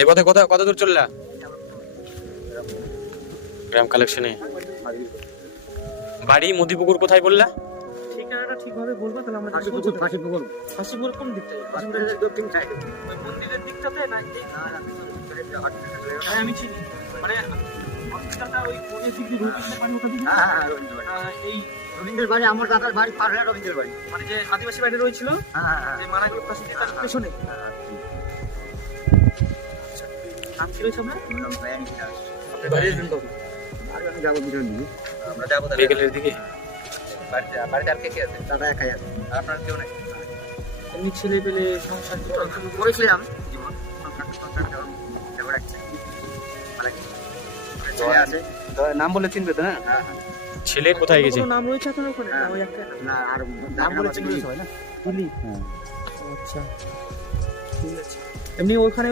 এই পথে কত দূর চললা? গ্রাম কালেকশনে। বাড়ি মদিপুকুর কোথায় বললা? ঠিকানাটা ঠিকভাবে বলবো তাহলে আমরা হাসিপুর কোন দিকটায়? হাসিপুরের দক্ষিণ সাইডে ওই মন্দিরের দিকটাতে না? হ্যাঁ আমি চিনি, মানে হসপিটালটা ওই কোণের দিক দিয়ে রবীন্দ্রের বাড়ি ওটা দিকে। হ্যাঁ এই রবীন্দ্রের বাড়ি আমার দাদার বাড়ি পারলে রবীন্দ্রের বাড়ি, মানে যে আদিবাসী বাড়ি রয়েছিল যে মারা গেল তার সাথে তার পেছনে নাম কি রয়েছে আপনার? আপনার বাড়ি কবে? আমি যাবো বিকেলের দিকে। আমরা যাবো বিকেলের দিকে। বাড়িতে আর কে আছে? দাদা একাই আছে। আর আপনার কেউ নেই? এমনি ছেলে পেলে সংসার করেছিলাম জীবন সংসার এবার একটা ছেলে আছে। নাম বলে চিনবে তো? হ্যাঁ ছেলে কোথায় গেছে? কোনো নাম রয়েছে আপনার ওখানে? হ্যাঁ। ওই একটা না আর নাম বলে চিনবে সবাই না? দিলীপ। আচ্ছা ঠিক আছে। এমনি ওখানে